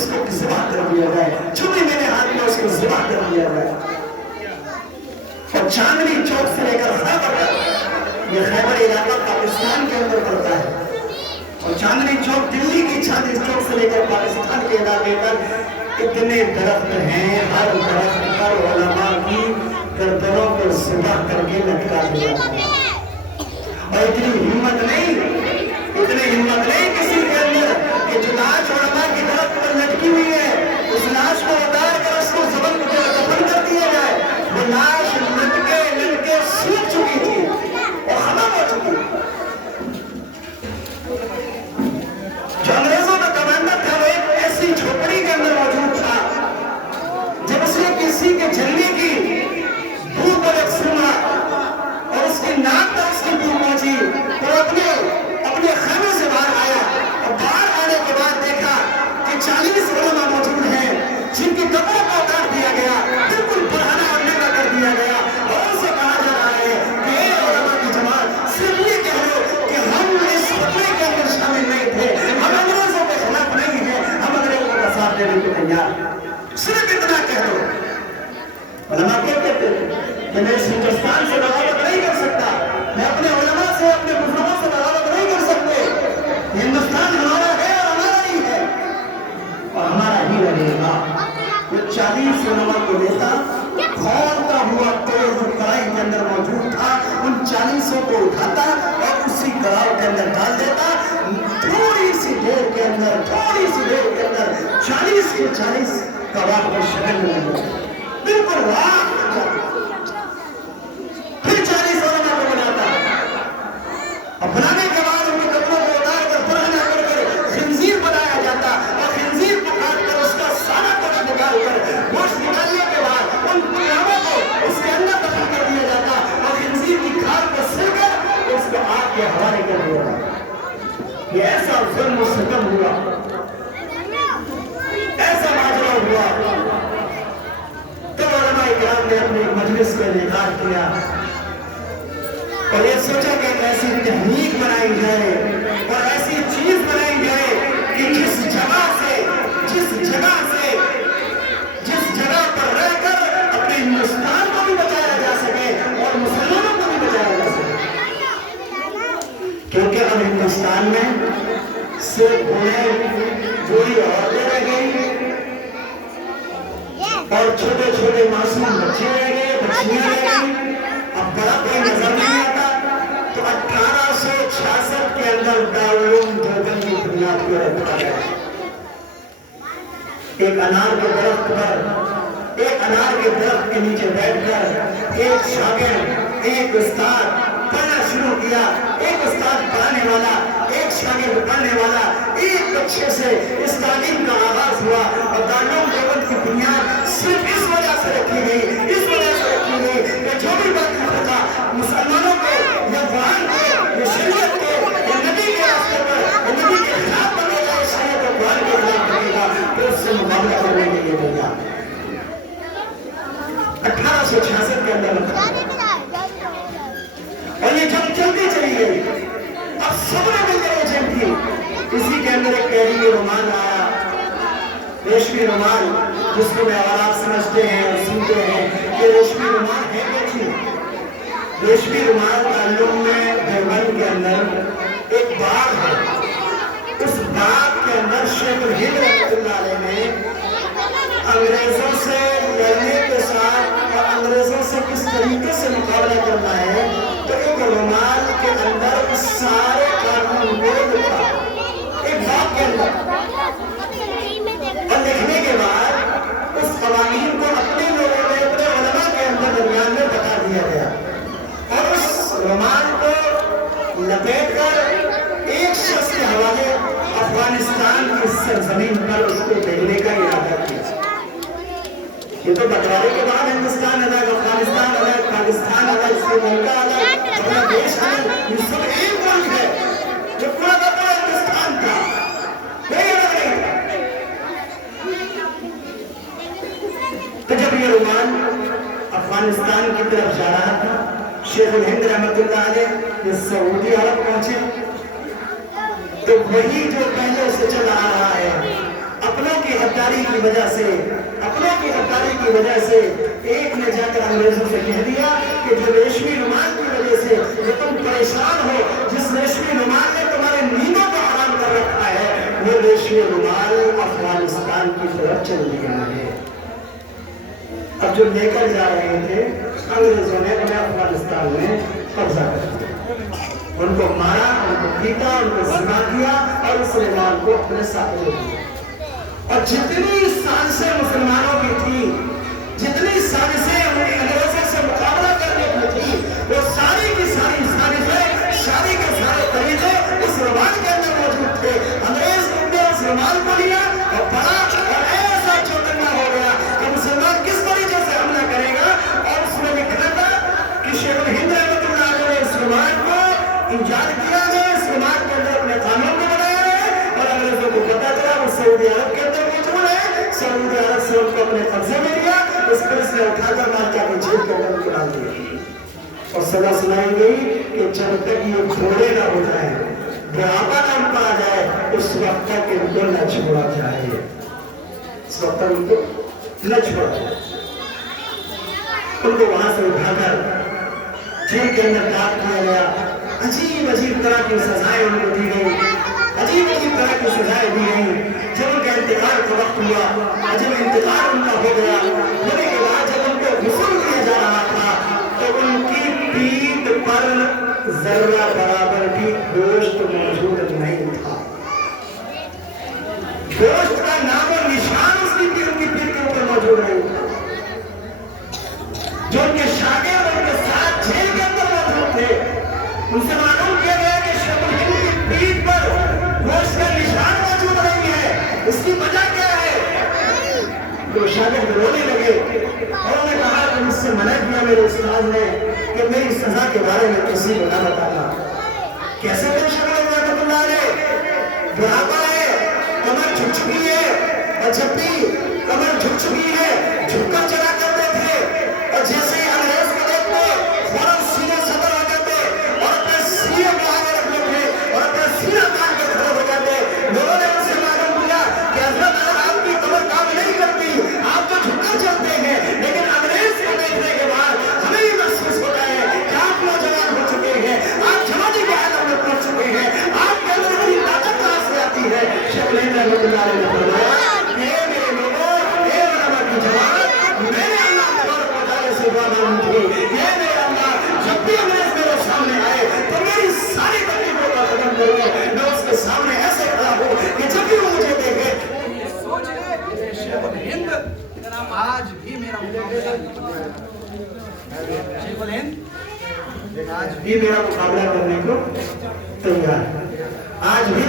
اس کو ذبح کر دیا جائے، جو بھی میرے ہاتھ میں اس کو ذبح کر دیا جائے۔ اور چاندنی چوک سے لے کر خیبر تک، یہ خیبر علاقہ پاکستان کے اندر پڑتا ہے، اور چاندنی چوک دلی کی چاندنی چوک سے لے کر پاکستان کے علاقے تک اتنے درخت ہیں، ہر درخت پر علماء کی گردنوں کو ذبح کر کے لٹکا دیا گیا۔ اور اتنی ہمت نہیں کسی کے اندر کہ جو لاش علماء کی درخت پر لٹکی ہوئی ہے، اس لاش کو اتار کر اس کو زبر کو دفن کر دیا جائے۔ وہ لاش لٹکے سوکھ چکی تھی اور ختم ہو چکی۔ جو انگریزوں کا کمانڈر تھا وہ ایک ایسی جھوپڑی کے اندر موجود تھا، جب اس نے کسی کے جلنے کی بو کو جب سنا اور اس کی ناک تک اس کی بو پہنچی تو اپنے خیمے سے باہر آیا، اور باہر آنے کے بعد دیکھا کہ 40 علماء موجود ہیں جن کے کپڑوں کو اتار دیا گیا، بالکل برہنہ اور ننگا کر دیا گیا، اور ان سے کہا جا رہا ہے کہ اے علماء کی جماعت، صرف یہ کہہ لو کہ ہم اس خطرے کے اندر شامل نہیں تھے، ہم انگریزوں کے خلاف نہیں ہیں، ہم انگریزوں کا ساتھ دینے کو تیار ہیں، صرف اتنا کہہ دو۔ علماء کیا کہتے ہیں کہ میں اس ہندوستان سے بغاوت نہیں کر سکتا، میں اپنے علماء سے اپنے بزرگوں سے بغاوت نہیں کر سکتے، ہندوستان ہمارا ہے اور ہمارا ہی ہے اور ہمارا ہی رہے گا۔ وہ 40 علماء کو لیتا، کھولتا ہوا تیز کڑائی کے اندر موجود تھا، ان 40 کو اٹھاتا اور اسی کڑائی کے اندر ڈال دیتا، تھوڑی سی دیر کے اندر 40 کے 40 کباب کی شکل میں لگے، بالکل راکھ ہو جاتا۔ پھر 40 علماء کو بناتا، اور بنانے کے بعد ان کے کپڑوں کو اتار کر برہنہ کر کے خنزیر بنایا جاتا، اور خنزیر کو کاٹ کر اس کا سارا گوشت نکال کر، گوشت نکالنے کے بعد ان قیاموں کو اس کے اندر دفن کر دیا جاتا، اور خنزیر کی کھال کو سل کر اس کو آگ کے حوالے کر دیا جاتا۔ یہ ایسا ظلم و ستم ہوا، ایسا ماجرا ہوا، تو علماء کرام نے اپنے مجلس کا انعقاد کیا اور یہ سوچا کہ ایسی تحریک بنائی جائے اور ایسی چیز بنائی جائے کہ جس جگہ پر رہ کر اپنے ہندوستان کو بھی بچایا جا سکے اور مسلمانوں کو بھی بچایا جا سکے، کیونکہ اب ہندوستان میں صرف بوڑھی عورتیں رہ گئی اور چھوٹے چھوٹے معصوم بچے رہ گئے، بچیاں رہ گئی، اب بڑا کوئی نظر نہیں آتا۔ تو 1866 کے اندر دارالعلوم دیوبند کی بنیاد کو رکھا گیا۔ ایک انار کے درخت کے نیچے بیٹھ کر ایک شاگرد، ایک استاد پڑھنا شروع کیا، ایک استاد پڑھانے والا، ایک شاگرد پڑھنے والا، ایک بچے سے اس تعلیم کا آغاز ہوا، اور دارالعلوم دیوبند کی بنیاد صرف اس وجہ سے رکھی گئی کہ جو بھی بات ہوتا مسلمانوں کو یا قرآن کو یا شریعت کو یا نبی کے راستے پر یا نبی کے خلاف بنے گا، شریعت اور قرآن کے خلاف بنے گا، تو اس سے مقابلہ کرنے کے لیے بنے گا۔ 1866 کے اندر رکھا اور یہ جنگ چلتی چلی گئی، اب سب نے مل کر یہ جنگ کی۔ اسی کے اندر ایک ریشمی رومال آیا، ریشمی رومال جس کو میں اور آپ سمجھتے ہیں اور سنتے ہیں کہ ریشمی رومال ہے کیا چیز؟ ریشمی رومال تعلق میں دیوبند کے اندر ایک باغ ہے، اس باغ کے اندر شیخ الہند رحمۃ اللہ علیہ نے انگریزوں سے لڑنے کے ساتھ اور انگریزوں سے کس طریقے سے مقابلہ کرنا ہے، تو ایک رومال کے اندر سارے قانون کو لکھا ایک باغ کے اندر، اور لکھنے کے بعد اس قوانین کو اپنے لوگوں نے اپنے علماء کے اندر درمیان میں بتا دیا گیا، اور اس رومال کو لپیٹ کر ایک شخص کے حوالے افغانستان کی سرزمین پر اس کو بھیجنے کا ارادہ کیا۔ یہ تو بٹوارے کے بعد ہندوستان الگ، افغانستان الگ، پاکستان الگ، سری لنکا الگ، اپنا دیش الگ، یہ سب ایک ملک ہے، یہ پورا کا پورا ہندوستان تھا، کوئی الگ نہیں تھا۔ تو جب یہ رومان افغانستان کی طرف جا رہا تھا، شیخ الہند رحمۃ اللہ علیہ یہ سعودی عرب پہنچے، تو وہی جو پہلے سے چلا آ رہا ہے اپنوں کی حد غداری کی وجہ سے، اپنوں کی غداری کی وجہ سے ایک نے جا کر انگریزوں سے کہہ دیا کہ جو ریشمی رومال کی وجہ سے جو تم پریشان ہو، جس ریشمی رومال نے تمہارے نیندوں کو حرام کر رکھا ہے، وہ ریشمی رومال افغانستان کی طرف چل دیا ہے۔ اب جو لے کر جا رہے تھے انگریزوں نے انہیں افغانستان میں قبضہ کر دیا، ان کو مارا، ان کو پیٹا، ان کو زنا کیا اور اس رومال کو اپنے ساتھ لے لیا۔ اور جتنی سازشیں مسلمانوں کی تھی، جتنی سازشیں انگریزوں سے مقابلہ کرنے کی تھی، وہ ساری کی ساری سازشیں، ساری کے سارے طریقے اس رومال کے اندر موجود تھے۔ انگریز نے اس رومال کو لیا اور پڑا اور ایسا چوکنا ہو گیا کہ مسلمان کس طریقے سے حملہ کرے گا، اور اس میں لکھا تھا کہ شیخ الہند رحمۃ اللہ علیہ نے اس رومال کو ایجاد کیا ہے، اس رومال کے اندر اپنے قانون کو بنایا ہے، اور انگریزوں کو پتا چلا وہ سعودی عرب کے اندر موجود ہے، سعودی عرب سے ان کو اپنے قبضے میں لیا، اس پر اس نے اٹھا کر مار کے اپنی جیب کے اندر نکال دیا اور سزا سنائی گئی کہ جب تک یہ بوڑھے نہ ہو جائے، بڑھاپا نہ ان پر آ جائے، اس وقت تک ان کو نہ چھوڑا جائے، اس وقت تک ان کو نہ چھوڑا جائے۔ ان کو وہاں سے اٹھا کر جیل کے اندر ڈال دیا گیا، عجیب عجیب طرح کی سزائیں ان کو دی گئی، عجیب عجیب طرح کی سزائیں دی گئی۔ جب ان کا انتقال کا وقت ہوا، جب انتقال ان کا ہو گیا، ہونے کے بعد جب ان کو غسل دیا جا رہا تھا تو ان کی پیٹھ پر ذرہ برابر بھی گوشت موجود نہیں تھا، گوشت کا نام و نشان اس کی پیٹھ کے اوپر موجود نہیں تھا۔ جو ان کے شاگرد ان کے ساتھ جیل کے اندر موجود تھے، ان سے معلوم کیا گیا کہ شیخ الہند کی پیٹھ پر گوشت کا نشان موجود نہیں ہے، اس کی وجہ کیا ہے؟ تو شاگرد رونے لگے، انہوں نے کہا کہ مجھ سے منع کیا میرے استاد نے کہ میری سزا کے بارے میں کسی کو نہ بتانا۔ کیسے پیش کرے رحمۃ اللہ علیہ؟ بڑھاپا ہے، کمر جھک چکی ہے، اور جب بھی کمر جھک چکی ہے جھک کر چلا کرتے تھے، اور جیسے ہی انگریز کو دیکھتے فوراً سینے صدر ہو جاتے اور اپنے سینے کو آگے رکھ لیتے اور اپنا سینہ تان کر کھڑے ہو جاتے۔ لوگوں نے ان سے معلوم کیا کہ حضرت اگر آپ کی کمر کام نہیں کرتی، آپ تو جھک کر چلتے ہیں، لیکن انگریز کو دیکھنے کے بعد ہمیں یہ محسوس ہوتا ہے کہ آپ نوجوان ہو چکے ہیں، آپ جوانی کے حالت میں پہنچ چکے ہیں، آپ کے اندر اتنی طاقت کہاں سے آتی ہے؟ شیخ الہند رحمۃ اللہ علیہ نے فرمایا کہ اے میرے لوگوں، اے علماء کی جماعت، میں نے اللہ تبارک و تعالیٰ سے دعا مانگی تھی، اے میرے اللہ، جب بھی انگریز میرے سامنے آئے تو میری ساری تکلیفوں کا ختم کرو، میں اس کے سامنے ایسے کھڑا ہوں کہ جب بھی وہ مجھے دیکھے سوچ لے شیخ الہند کا نام آج بھی میرا مقابلہ، شیخ الہند آج بھی میرا مقابلہ کرنے کو تیار ہے، آج بھی